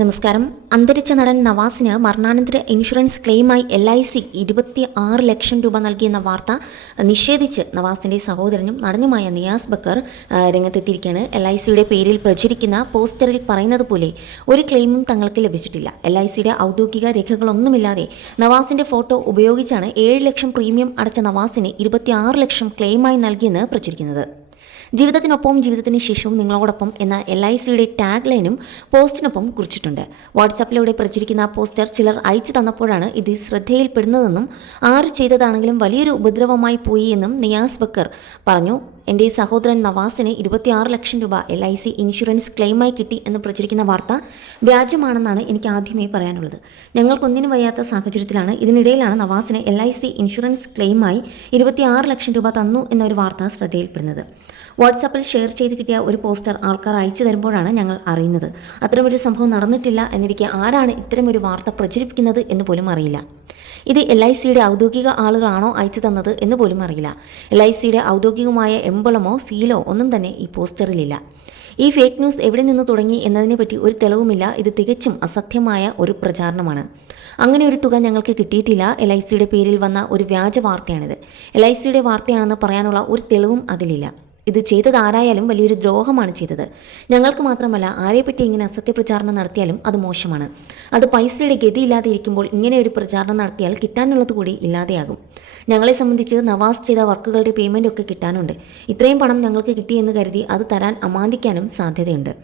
നമസ്കാരം. അന്തരിച്ച നടൻ നവാസിന് മരണാനന്തര ഇൻഷുറൻസ് ക്ലെയിമായി എൽ ഐ സി ഇരുപത്തി ആറ് ലക്ഷം രൂപ നൽകിയെന്ന വാർത്ത നിഷേധിച്ച് നവാസിന്റെ സഹോദരനും നടനുമായ നിയാസ് ബക്കർ രംഗത്തെത്തിയിരിക്കുകയാണ്. എൽ ഐ സിയുടെ പേരിൽ പ്രചരിക്കുന്ന പോസ്റ്ററിൽ പറയുന്നത് പോലെ ഒരു ക്ലെയിമും തങ്ങൾക്ക് ലഭിച്ചിട്ടില്ല. എൽ ഐ സിയുടെ ഔദ്യോഗിക രേഖകളൊന്നുമില്ലാതെ നവാസിന്റെ ഫോട്ടോ ഉപയോഗിച്ചാണ് ഏഴ് ലക്ഷം പ്രീമിയം അടച്ച നവാസിന് ഇരുപത്തി ലക്ഷം ക്ലെയിമായി നൽകിയെന്ന് പ്രചരിക്കുന്നത്. ജീവിതത്തിനൊപ്പം ജീവിതത്തിന് ശേഷവും നിങ്ങളോടൊപ്പം എന്ന എൽ ഐ സിയുടെ ടാഗ് ലൈനും പോസ്റ്റിനൊപ്പം കുറിച്ചിട്ടുണ്ട്. വാട്സാപ്പിലൂടെ പ്രചരിക്കുന്ന പോസ്റ്റർ ചിലർ അയച്ചു തന്നപ്പോഴാണ് ഇത് ശ്രദ്ധയിൽപ്പെടുന്നതെന്നും ആര് ചെയ്തതാണെങ്കിലും വലിയൊരു ഉപദ്രവമായി പോയി എന്നും നിയാസ് ബക്കർ പറഞ്ഞു. എന്റെ സഹോദരൻ നവാസിന് ഇരുപത്തിയാറ് ലക്ഷം രൂപ എൽ ഐ സി ഇൻഷുറൻസ് ക്ലെയിമായി കിട്ടി എന്ന് പ്രചരിക്കുന്ന വാർത്ത വ്യാജമാണെന്നാണ് എനിക്ക് ആദ്യമേ പറയാനുള്ളത്. ഞങ്ങൾക്കൊന്നിനും വയ്യാത്ത സാഹചര്യത്തിലാണ്. ഇതിനിടയിലാണ് നവാസിന് എൽ ഐ സി ഇൻഷുറൻസ് ക്ലെയിമായി ഇരുപത്തിയാറ് ലക്ഷം രൂപ തന്നു എന്നൊരു വാർത്ത ശ്രദ്ധയിൽപ്പെടുന്നത്. വാട്സാപ്പിൽ ഷെയർ ചെയ്ത് കിട്ടിയ ഒരു പോസ്റ്റർ ആൾക്കാർ അയച്ചു തരുമ്പോഴാണ് ഞങ്ങൾ അറിയുന്നത്. അത്തരമൊരു സംഭവം നടന്നിട്ടില്ല എന്നിരിക്കെ ആരാണ് ഇത്തരമൊരു വാർത്ത പ്രചരിപ്പിക്കുന്നത് എന്ന് പോലും അറിയില്ല. ഇത് എൽ ഐ സിയുടെ ഔദ്യോഗിക ആളുകളാണോ അയച്ചു തന്നത് എന്ന് പോലും അറിയില്ല. എൽ ഐ സിയുടെ ഔദ്യോഗികമായ എമ്പളമോ സീലോ ഒന്നും തന്നെ ഈ പോസ്റ്ററിലില്ല. ഈ ഫേക്ക് ന്യൂസ് എവിടെ നിന്ന് തുടങ്ങി എന്നതിനെപ്പറ്റി ഒരു തെളിവുമില്ല. ഇത് തികച്ചും അസത്യമായ ഒരു പ്രചാരണമാണ്. അങ്ങനെ ഒരു തുക ഞങ്ങൾക്ക് കിട്ടിയിട്ടില്ല. എൽ ഐ സിയുടെ പേരിൽ വന്ന ഒരു വ്യാജ വാർത്തയാണിത്. എൽ ഐ സിയുടെ വാർത്തയാണെന്ന് പറയാനുള്ള ഒരു തെളിവും അതിലില്ല. ഇത് ചെയ്തത് ആരായാലും വലിയൊരു ദ്രോഹമാണ് ചെയ്തത്. ഞങ്ങൾക്ക് മാത്രമല്ല ആരെപ്പറ്റി ഇങ്ങനെ അസത്യപ്രചാരണം നടത്തിയാലും അത് മോശമാണ്. അത് പൈസയുടെ ഗതിയില്ലാതെ ഇരിക്കുമ്പോൾ ഇങ്ങനെ ഒരു പ്രചാരണം നടത്തിയാൽ കിട്ടാനുള്ളത് കൂടി ഇല്ലാതെയാകും. ഞങ്ങളെ സംബന്ധിച്ച് നവാസ് ചെയ്ത വർക്കുകളുടെ പേയ്മെന്റ് ഒക്കെ കിട്ടാനുണ്ട്. ഇത്രയും പണം ഞങ്ങൾക്ക് കിട്ടിയെന്ന് കരുതി അത് തരാൻ അമാന്തിക്കാനും സാധ്യതയുണ്ട്.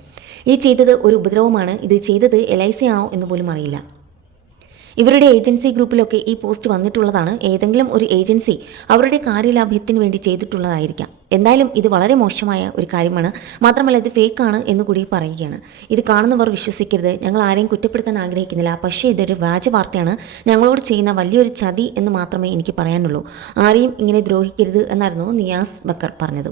ഈ ചെയ്തത് ഒരു ഉപദ്രവമാണ്. ഇത് ചെയ്തത് എൽ ഐ സി ആണോ എന്ന് പോലും അറിയില്ല. ഇവരുടെ ഏജൻസി ഗ്രൂപ്പിലൊക്കെ ഈ പോസ്റ്റ് വന്നിട്ടുള്ളതാണ്. ഏതെങ്കിലും ഒരു ഏജൻസി അവരുടെ കാര്യലാഭ്യത്തിന് വേണ്ടി ചെയ്തിട്ടുള്ളതായിരിക്കാം. എന്തായാലും ഇത് വളരെ മോശമായ ഒരു കാര്യമാണ്. മാത്രമല്ല ഇത് ഫേക്കാണ് എന്ന് കൂടി പറയുകയാണ്. ഇത് കാണുന്നവർ വിശ്വസിക്കരുത്. ഞങ്ങൾ ആരെയും കുറ്റപ്പെടുത്താൻ ആഗ്രഹിക്കുന്നില്ല. പക്ഷേ ഇതൊരു വ്യാജ വാർത്തയാണ്. ഞങ്ങളോട് ചെയ്യുന്ന വലിയൊരു ചതി എന്ന് മാത്രമേ എനിക്ക് പറയാനുള്ളൂ. ആരെയും ഇങ്ങനെ ദ്രോഹിക്കരുത് എന്നായിരുന്നു നിയാസ് ബക്കർ പറഞ്ഞത്.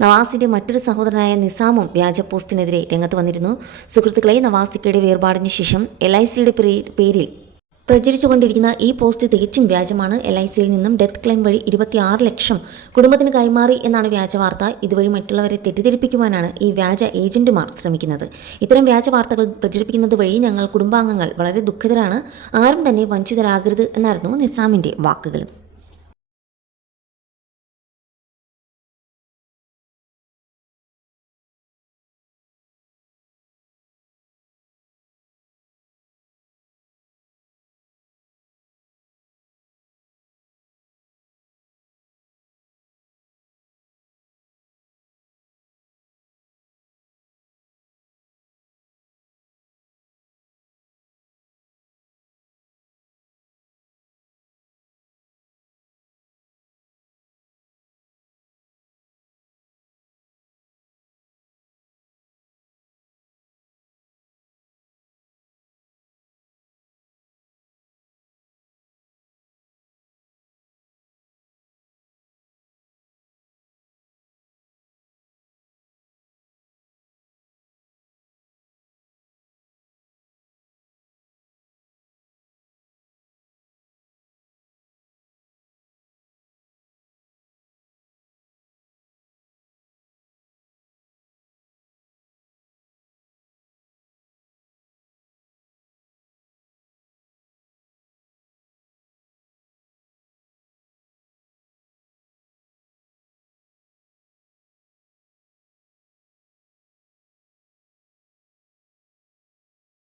നവാസിന്റെ മറ്റൊരു സഹോദരനായ നിസാമും വ്യാജ പോസ്റ്റിനെതിരെ രംഗത്ത് വന്നിരുന്നു. സുഹൃത്തുക്കളെ നവാസിക്കയുടെ വേർപാടിന് ശേഷം എൽ ഐ സിയുടെ പേരിൽ പ്രചരിച്ചുകൊണ്ടിരിക്കുന്ന ഈ പോസ്റ്റ് തികച്ചും വ്യാജമാണ്. എൽ ഐ സിയിൽ നിന്നും ഡെത്ത് ക്ലെയിം വഴി ഇരുപത്തിയാറ് ലക്ഷം കുടുംബത്തിന് കൈമാറി എന്നാണ് വ്യാജ വാർത്ത ഇതുവഴി മറ്റുള്ളവരെ തെറ്റിദ്ധരിപ്പിക്കുവാനാണ് ഈ വ്യാജ ഏജന്റുമാർ ശ്രമിക്കുന്നത്. ഇത്തരം വ്യാജ വാർത്തകൾ പ്രചരിപ്പിക്കുന്നത് വഴി ഞങ്ങൾ കുടുംബാംഗങ്ങൾ വളരെ ദുഃഖിതരാണ്. ആരും തന്നെ വഞ്ചിതരാകരുത് എന്നായിരുന്നു നിസാമിന്റെ വാക്കുകളും.